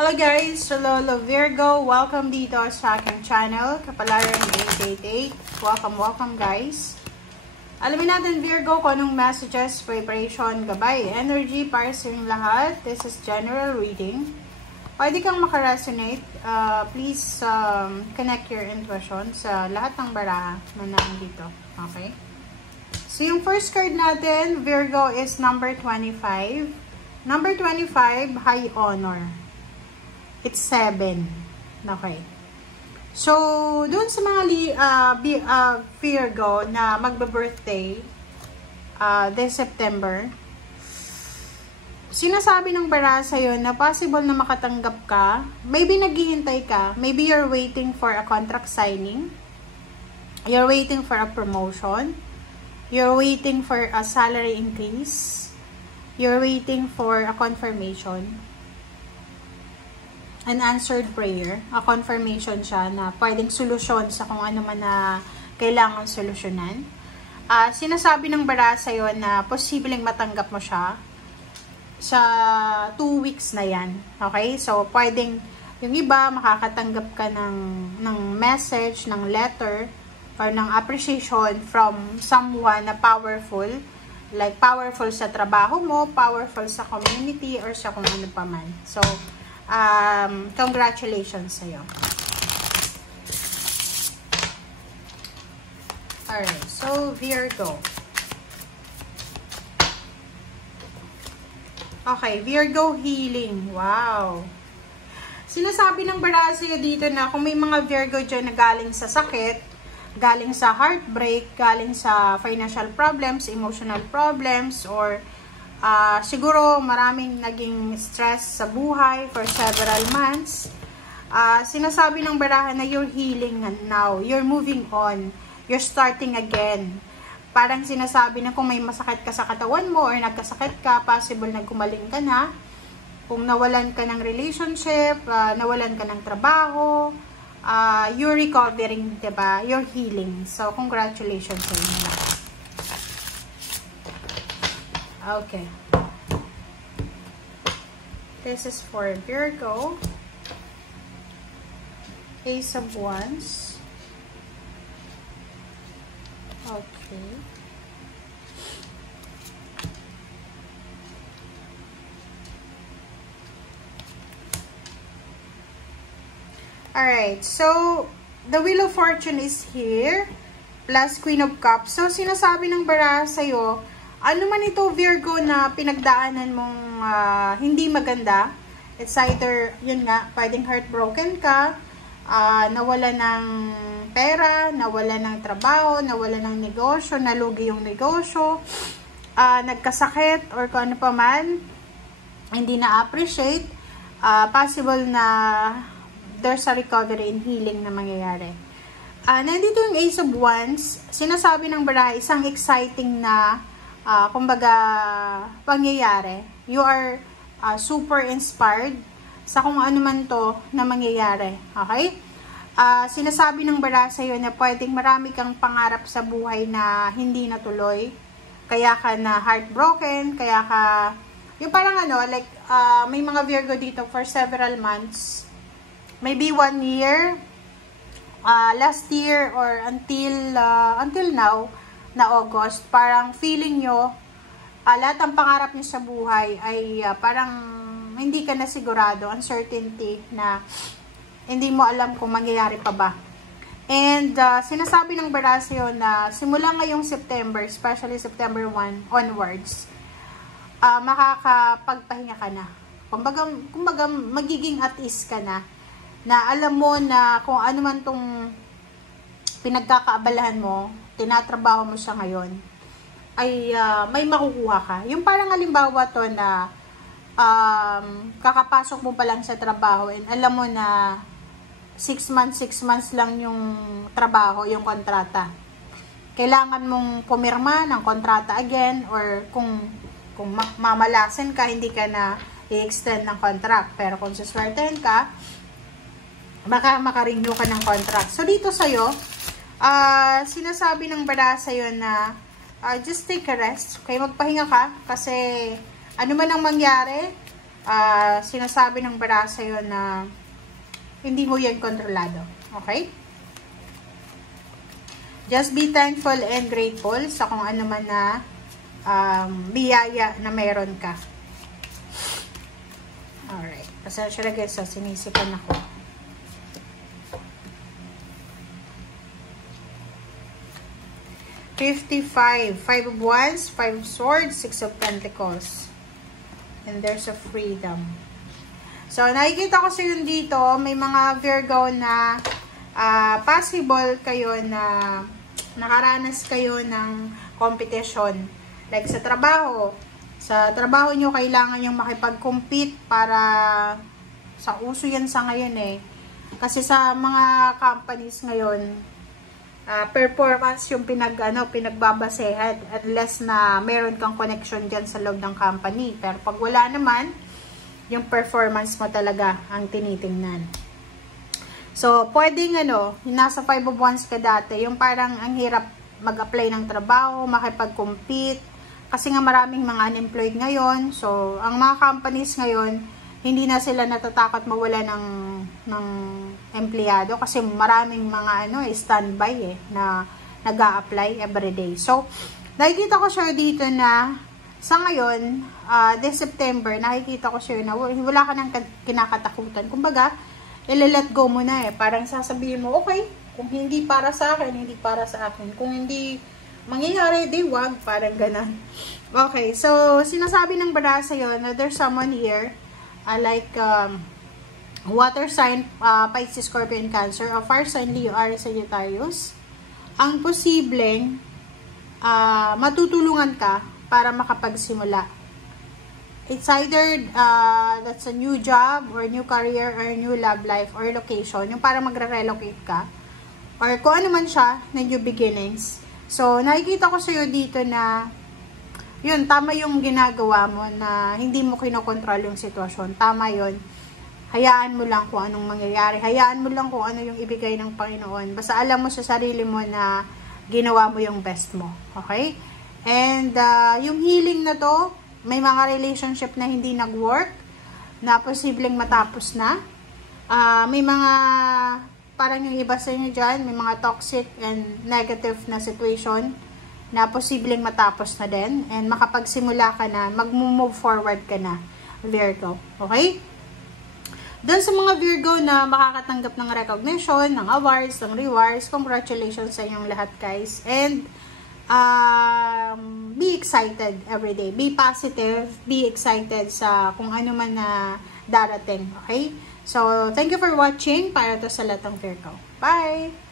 Hello guys! Hello Virgo! Welcome dito sa aking channel, Kapalaran 888. Welcome guys! Alamin natin Virgo kung anong messages, preparation, gabay, energy para sa inyong lahat. This is general reading. Pwede kang makaresonate. Please connect your intuition sa lahat ng baraha na nandito. Okay? So yung first card natin, Virgo, is number 25. Number 25, high honor. It's 7. Okay. So, dun sa mga Virgo na magbe-birthday this September, sinasabi ng bara sa'yo na possible na makatanggap ka. Maybe naghihintay ka. Maybe you're waiting for a contract signing. You're waiting for a promotion. You're waiting for a salary increase. You're waiting for a confirmation. An answered prayer, a confirmation siya na pwedeng solusyon sa kung ano man na kailangan solusyonan. Sinasabi ng bara sa'yo na posibleng matanggap mo siya sa 2 weeks na yan. Okay? So, pwedeng yung iba makakatanggap ka ng message, ng letter, or ng appreciation from someone na powerful. Like, powerful sa trabaho mo, powerful sa community, or sa kung ano pa man. So, congratulations sa'yo. Alright, so Virgo. Okay, Virgo healing. Wow. Sinasabi ng bara sa'yo dito na kung may mga Virgo dyan na galing sa sakit, galing sa heartbreak, galing sa financial problems, emotional problems, or siguro maraming naging stress sa buhay for several months. Sinasabi ng barahan na you're healing now. You're moving on. You're starting again. Parang sinasabi na kung may masakit ka sa katawan mo or nagkasakit ka, possible na gumaling ka na. Kung nawalan ka ng relationship, nawalan ka ng trabaho, you're recovering, diba? You're healing. So, congratulations sa inyo lahat. Okay. This is for Virgo. Ace of Wands. Okay. Alright, so the Wheel of Fortune is here. Plus Queen of Cups. So, sinasabi ng bara sa'yo, ano man ito Virgo na pinagdaanan mong hindi maganda, it's either, yun nga, pwedeng heartbroken ka, nawala ng pera, nawala ng trabaho, nawala ng negosyo, nalugi yung negosyo, nagkasakit, or kung ano pa man, hindi na-appreciate, possible na there's a recovery and healing na mangyayari. Nandito yung Ace of Wands, sinasabi ng bara, isang exciting na kumbaga, pangyayari. You are super inspired sa kung ano man to na mangyayari. Okay? Sinasabi ng bara sa'yo na pwedeng marami kang pangarap sa buhay na hindi natuloy. Kaya ka na heartbroken, kaya ka, yung parang ano, like, may mga Virgo dito for several months. Maybe 1 year, last year, or until now, na August, parang feeling nyo, lahat ng pangarap nyo sa buhay ay parang hindi ka na sigurado, uncertainty na hindi mo alam kung mangyayari pa ba. And sinasabi ng bara sa'yo na simula ngayong September, especially September 1 onwards, makakapagpahinga ka na. Kumbaga magiging at ease ka na alam mo na kung ano man tong pinagkakaabalahan mo, tinatrabaho mo siya ngayon, ay may makukuha ka. Yung parang halimbawa to na kakapasok mo pa lang sa trabaho and alam mo na 6 months lang yung trabaho, yung kontrata. Kailangan mong pumirma ng kontrata again, or kung mamalasin ka, hindi ka na i-extend ng contract. Pero kung suswertein ka, baka makarenew ka ng contract. So dito sa'yo, sinasabi ng bara sa'yo na just take a rest. Okay, magpahinga ka kasi ano man ang mangyari, sinasabi ng bara sa'yo na hindi mo yan kontrolado. Okay? Just be thankful and grateful sa kung ano man na biyaya na meron ka. Alright. Pasensya na guys, sinisipan ako. $55. 5 of Wands, 5 of Swords, 6 of Pentacles. And there's a freedom. So, nakikita ko sa yun dito, may mga Virgo na possible kayo na nakaranas kayo ng competition. Like sa trabaho. Sa trabaho nyo, kailangan nyo makipag-compete para sa uso yan sa ngayon eh. Kasi sa mga companies ngayon, performance yung pinagbabasehan unless na meron kang connection dyan sa loob ng company. Pero pag wala naman, yung performance mo talaga ang tinitingnan. So, pwedeng nasa 5 of Wands ka dati, yung parang ang hirap mag-apply ng trabaho, makipag-compete, kasi nga maraming mga unemployed ngayon. So, ang mga companies ngayon, hindi na sila natatakot mawala ng empleyado kasi maraming mga standby na nag-a-apply everyday. So, nakikita ko siya dito na sa ngayon, this September, nakikita ko siya na wala ka nang kinakatakutan. Kumbaga, let go mo na eh. Parang sasabihin mo, okay, kung hindi para sa akin, hindi para sa akin. Kung hindi mangyayari, di wag. Parang ganun. Okay, so, sinasabi ng bara sa'yo na there's someone here, water sign, Pisces, Scorpio, and Cancer, or fire sign, Leo, Aries, Sagittarius. Ang posibleng matutulungan ka para makapagsimula. It's either that's a new job or new career or new love life or location. Yung para magre-relocate ka. Or kung ano man siya na new beginnings. So, nakikita ko sa'yo dito na yun, tama yung ginagawa mo na hindi mo kinokontrol yung sitwasyon. Tama yun. Hayaan mo lang kung anong mangyayari. Hayaan mo lang kung ano yung ibigay ng Panginoon. Basta alam mo sa sarili mo na ginawa mo yung best mo. Okay? And yung healing na to, may mga relationship na hindi nag-work, na posibleng matapos na. May mga, parang yung iba sa inyo dyan, may mga toxic and negative na situation na posibleng matapos na din. And makapagsimula ka na, mag-move forward ka na, Virgo. Okay? Doon sa mga Virgo na makakatanggap ng recognition, ng awards, ng rewards, congratulations sa inyong lahat guys. And, be excited every day. Be positive. Be excited sa kung ano man na darating. Okay? So, thank you for watching. Para to sa lahat ng Virgo. Bye!